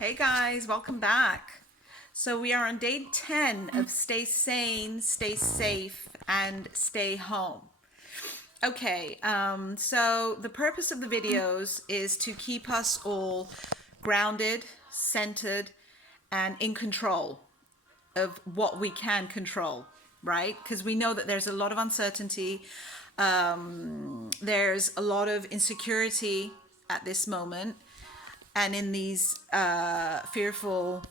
Hey guys, welcome back. So we are on day 10 of stay sane, stay safe, and stay home. Okay, so the purpose of the videos is to keep us all grounded, centered, and in control of what we can control, right? Because we know that there's a lot of uncertainty, there's a lot of insecurity at this moment, and in these fearful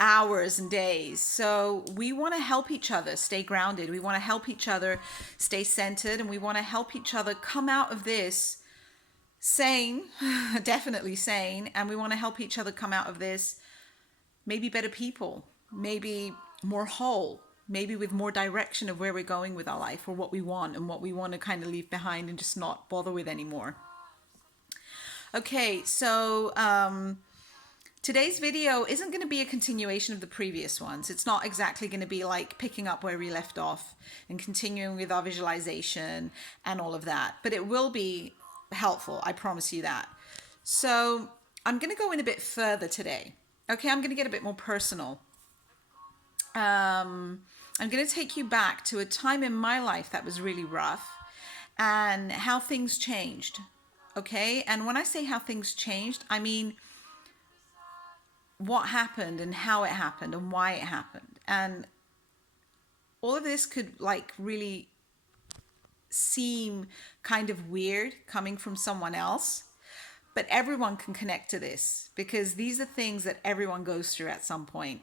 hours and days. So we want to help each other stay grounded. We want to help each other stay centered, and we want to help each other come out of this sane, definitely sane, and we want to help each other come out of this maybe better people, maybe more whole, maybe with more direction of where we're going with our life or what we want and what we want to kind of leave behind and just not bother with anymore. Okay, so today's video isn't going to be a continuation of the previous ones. It's not exactly going to be like picking up where we left off and continuing with our visualization and all of that, but it will be helpful. I promise you that. So I'm going to go in a bit further today. Okay, I'm going to get a bit more personal. I'm going to take you back to a time in my life that was really rough and how things changed. Okay, and when I say how things changed, I mean what happened and how it happened and why it happened. And all of this could like really seem kind of weird coming from someone else, but everyone can connect to this because these are things that everyone goes through at some point.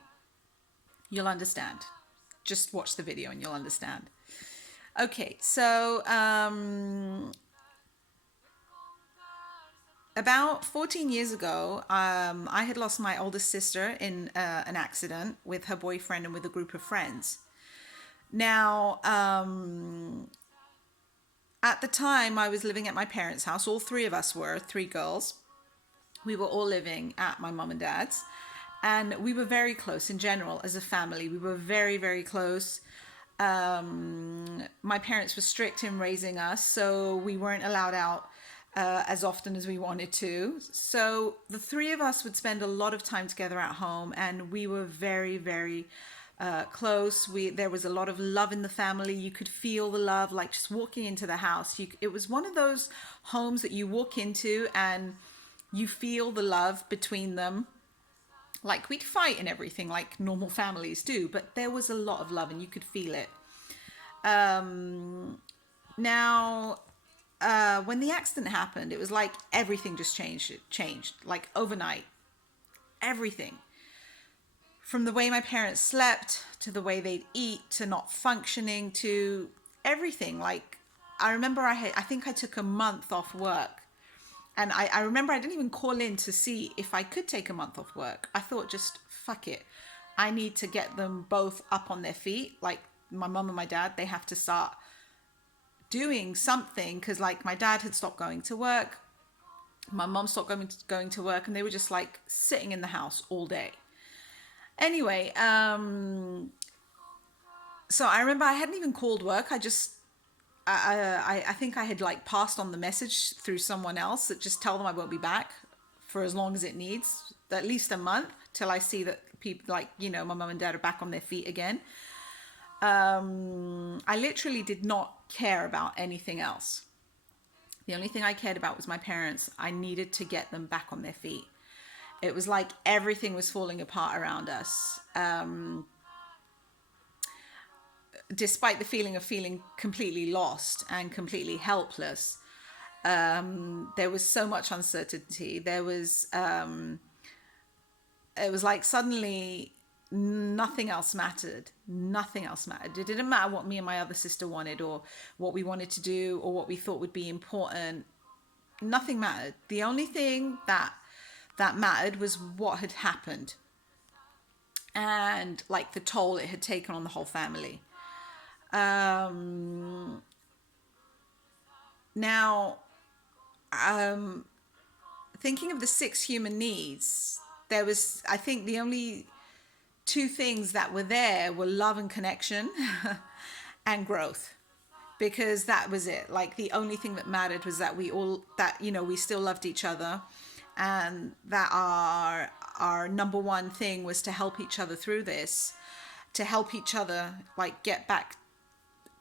You'll understand. Just watch the video and you'll understand. Okay, so about 14 years ago, I had lost my oldest sister in an accident with her boyfriend and with a group of friends. Now, at the time, I was living at my parents' house. All three of us were, three girls. We were all living at my mom and dad's. And we were very close in general as a family. We were very, very close. My parents were strict in raising us, so we weren't allowed out as often as we wanted to. So the three of us would spend a lot of time together at home, and we were very, very close. There was a lot of love in the family. You could feel the love, like just walking into the house. It was one of those homes that you walk into and you feel the love between them. Like we'd fight and everything like normal families do, but there was a lot of love and you could feel it. Now, when the accident happened, it was like everything just changed. It changed like overnight. Everything. From the way my parents slept to the way they'd eat to not functioning to everything. Like I remember I think I took a month off work. And I remember I didn't even call in to see if I could take a month off work. I thought just fuck it. I need to get them both up on their feet. Like my mum and my dad, they have to start doing something because like my dad had stopped going to work. My mum stopped going to work and they were just like sitting in the house all day. Anyway, so I remember I hadn't even called work. I think I had like passed on the message through someone else that just tell them I won't be back for as long as it needs, at least a month till I see that people like, my mum and dad are back on their feet again. I literally did not care about anything else. The only thing I cared about was my parents. I needed to get them back on their feet. It was like everything was falling apart around us. Despite the feeling of feeling completely lost and completely helpless, there was so much uncertainty. It was like suddenly nothing else mattered. Nothing else mattered. It didn't matter what me and my other sister wanted or what we wanted to do or what we thought would be important. Nothing mattered. The only thing that mattered was what had happened and like the toll it had taken on the whole family. Now, thinking of the six human needs, there was, I think, the only two things that were there were love and connection and growth. Because that was it. Like the only thing that mattered was that we still loved each other and that our number one thing was to help each other through this, to help each other like get back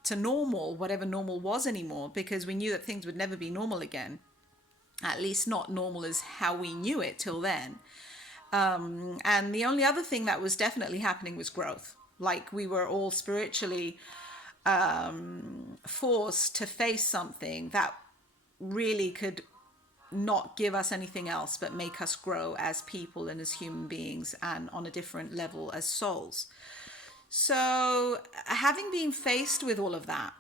to normal, whatever normal was anymore, because we knew that things would never be normal again, at least not normal as how we knew it till then. And the only other thing that was definitely happening was growth. Like we were all spiritually forced to face something that really could not give us anything else but make us grow as people and as human beings and on a different level as souls. So having been faced with all of that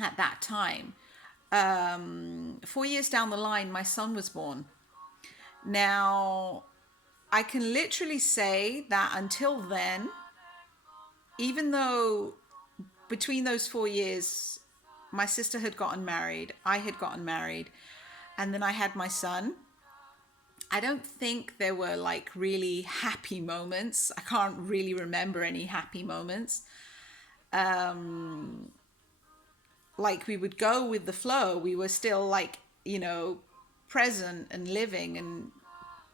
at that time, 4 years down the line, my son was born. Now, I can literally say that until then, even though between those 4 years, my sister had gotten married, I had gotten married, and then I had my son, I don't think there were like really happy moments. I can't really remember any happy moments. Like we would go with the flow. We were still like, present and living and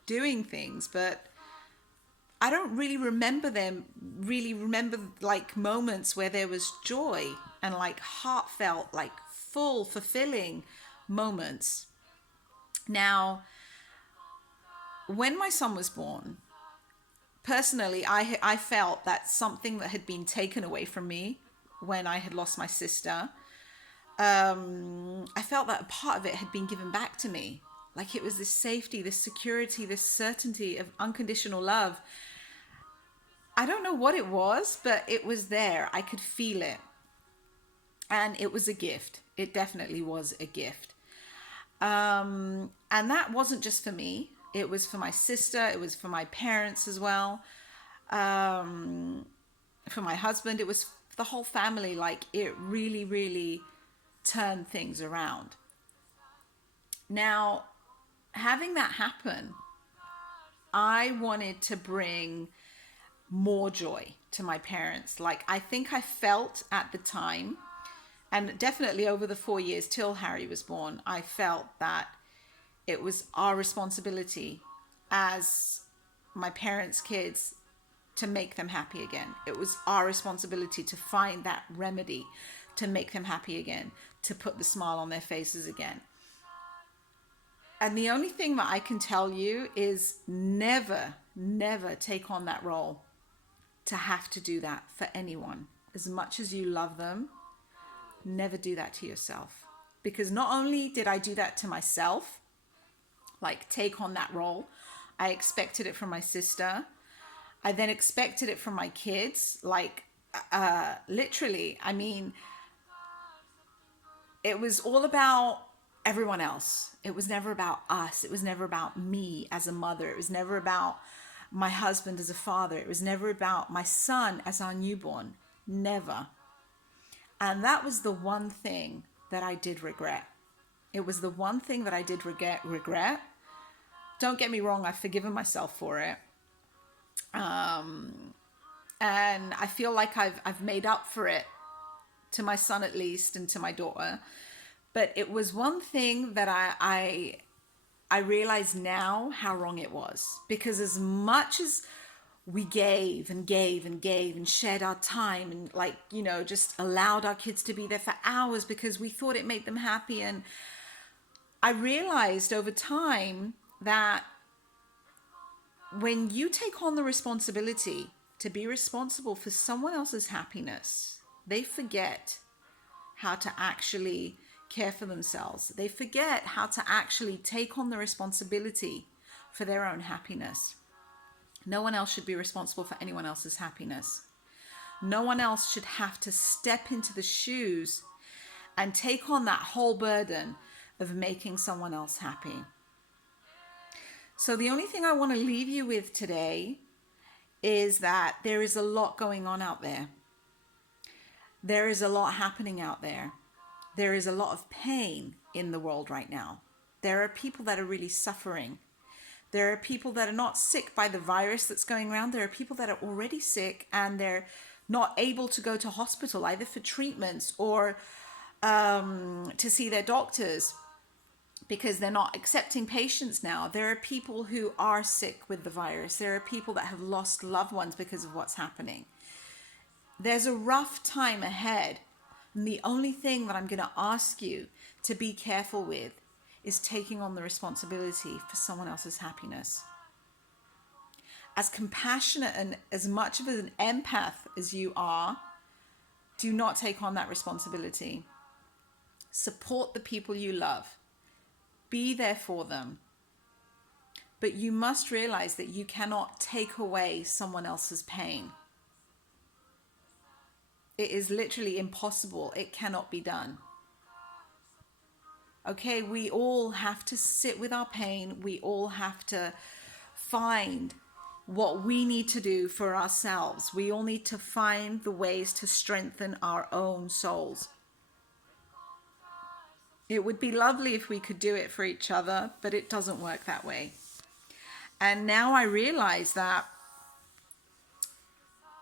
doing things, but I don't really remember like moments where there was joy and like heartfelt, like full, fulfilling moments. Now, when my son was born, personally, I felt that something that had been taken away from me when I had lost my sister, I felt that a part of it had been given back to me. Like it was this safety, this security, this certainty of unconditional love. I don't know what it was, but it was there. I could feel it. And it was a gift. It definitely was a gift. And that wasn't just for me. It was for my sister. It was for my parents as well. For my husband. It was the whole family. Like it really, really turned things around. Now, having that happen, I wanted to bring more joy to my parents. Like I think I felt at the time, and definitely over the 4 years till Harry was born, I felt that it was our responsibility as my parents' kids to make them happy again. It was our responsibility to find that remedy to make them happy again, to put the smile on their faces again. And the only thing that I can tell you is never, never take on that role to have to do that for anyone. As much as you love them, never do that to yourself. Because not only did I do that to myself, like take on that role, I expected it from my sister. I then expected it from my kids. Like literally, I mean, it was all about everyone else. It was never about us. It was never about me as a mother. It was never about my husband as a father. It was never about my son as our newborn. Never. And that was the one thing that I did regret. It was the one thing that I did regret. Don't get me wrong, I've forgiven myself for it. And I feel like I've made up for it, to my son at least, and to my daughter. But it was one thing that I realize now how wrong it was. Because as much as we gave and gave and gave and shared our time and like, just allowed our kids to be there for hours because we thought it made them happy. And I realized over time that when you take on the responsibility to be responsible for someone else's happiness, they forget how to actually care for themselves. They forget how to actually take on the responsibility for their own happiness. No one else should be responsible for anyone else's happiness. No one else should have to step into the shoes and take on that whole burden of making someone else happy. So the only thing I want to leave you with today is that there is a lot going on out there. There is a lot happening out there. There is a lot of pain in the world right now. There are people that are really suffering. There are people that are not sick by the virus that's going around. There are people that are already sick and they're not able to go to hospital either for treatments or to see their doctors because they're not accepting patients now. There are people who are sick with the virus. There are people that have lost loved ones because of what's happening. There's a rough time ahead. And the only thing that I'm going to ask you to be careful with is taking on the responsibility for someone else's happiness. As compassionate and as much of an empath as you are, do not take on that responsibility. Support the people you love. Be there for them. But you must realize that you cannot take away someone else's pain. It is literally impossible. It cannot be done. Okay, we all have to sit with our pain. We all have to find what we need to do for ourselves. We all need to find the ways to strengthen our own souls. It would be lovely if we could do it for each other, but it doesn't work that way. And now I realize that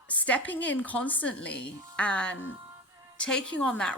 stepping in constantly and taking on that